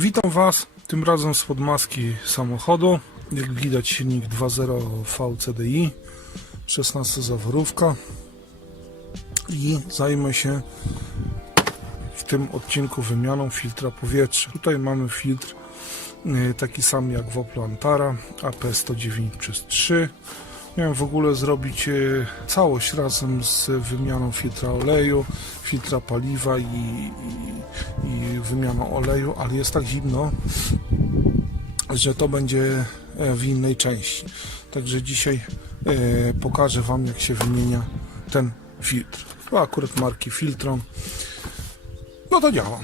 Witam Was, tym razem spod maski samochodu. Jak widać silnik 2.0 VCDI, 16 zaworówka i zajmę się w tym odcinku wymianą filtra powietrza. Tutaj mamy filtr y, taki sam jak w Oplu Antara AP109 przez 3. Miałem w ogóle zrobić y, całość razem z wymianą filtra oleju, filtra paliwa i, i, i wymianą oleju, ale jest tak zimno, że to będzie e, w innej części. Także dzisiaj e, pokażę Wam, jak się wymienia ten filtr. To akurat marki Filtron. No to działa.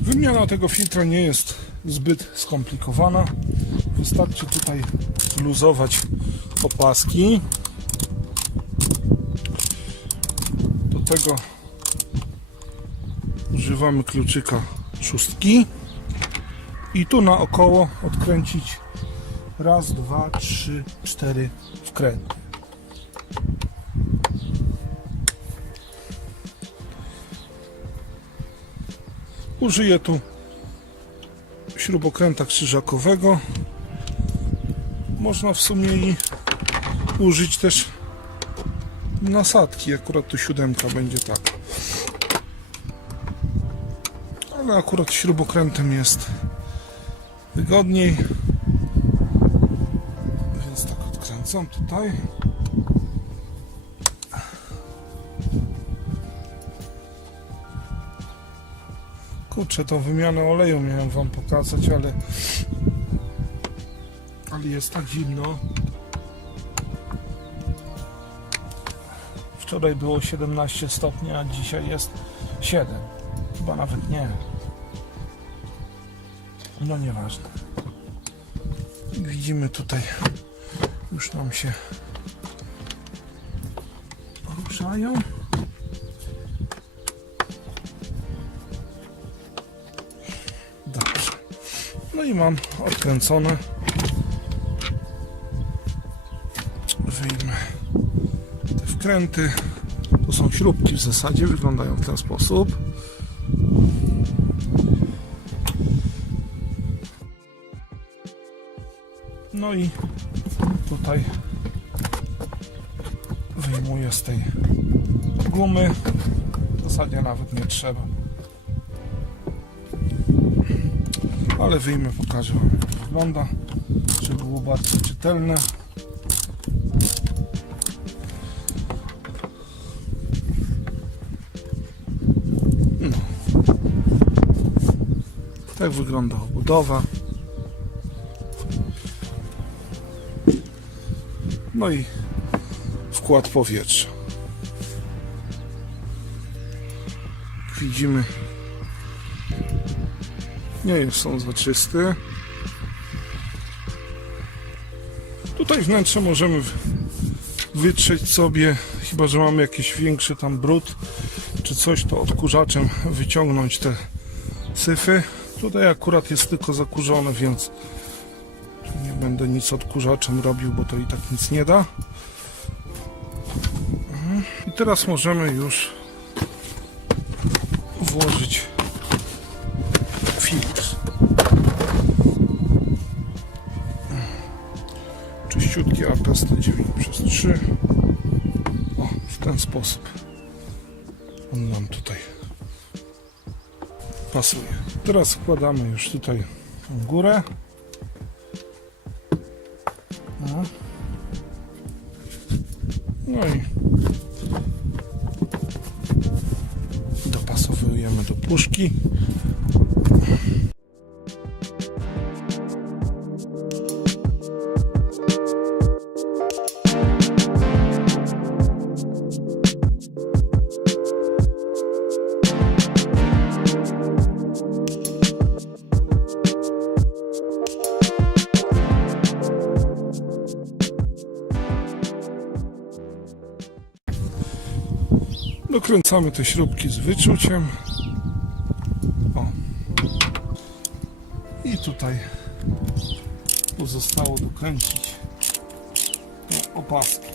Wymiana tego filtra nie jest zbyt skomplikowana. Wystarczy tutaj luzować opaski. Do tego używamy kluczyka szóstki i tu naokoło odkręcić raz, dwa, trzy, cztery wkręty. Użyję tu śrubokręta krzyżakowego. Można w sumie i użyć też nasadki. Akurat tu siódemka będzie tak. Ale akurat śrubokrętem jest wygodniej. Więc tak odkręcam tutaj. Kurczę, tą wymianę oleju miałem wam pokazać, ale ale jest tak zimno. Wczoraj było 17 stopni, a dzisiaj jest 7. Chyba nawet nie. No nieważne. Widzimy tutaj już nam się poruszają. Dobrze. No i mam odkręcone. Wyjmę te wkręty. To są śrubki w zasadzie, wyglądają w ten sposób. No i tutaj wyjmuję z tej gumy. W zasadzie nawet nie trzeba. Ale wyjmę, pokażę Wam jak wygląda, żeby było bardziej czytelne. Tak wygląda obudowa. No i wkład powietrza. Widzimy, nie jest on za czysty. Tutaj wnętrze możemy wytrzeć sobie, chyba że mamy jakiś większy tam brud czy coś, to odkurzaczem wyciągnąć te syfy. Tutaj akurat jest tylko zakurzone, więc nie będę nic odkurzaczem robił, bo to i tak nic nie da. Mhm. I teraz możemy już włożyć filtr. Czyściutki AP109 przez 3. O, w ten sposób. On nam tutaj pasuje. Teraz wkładamy już tutaj w górę. No. No i dopasowujemy do puszki. Dokręcamy te śrubki z wyczuciem. O. I tutaj pozostało dokręcić tą opaskę.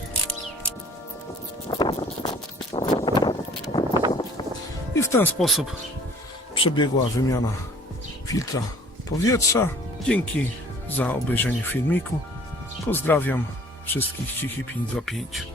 I w ten sposób przebiegła wymiana filtra powietrza. Dzięki za obejrzenie filmiku. Pozdrawiam wszystkich Cichy 525.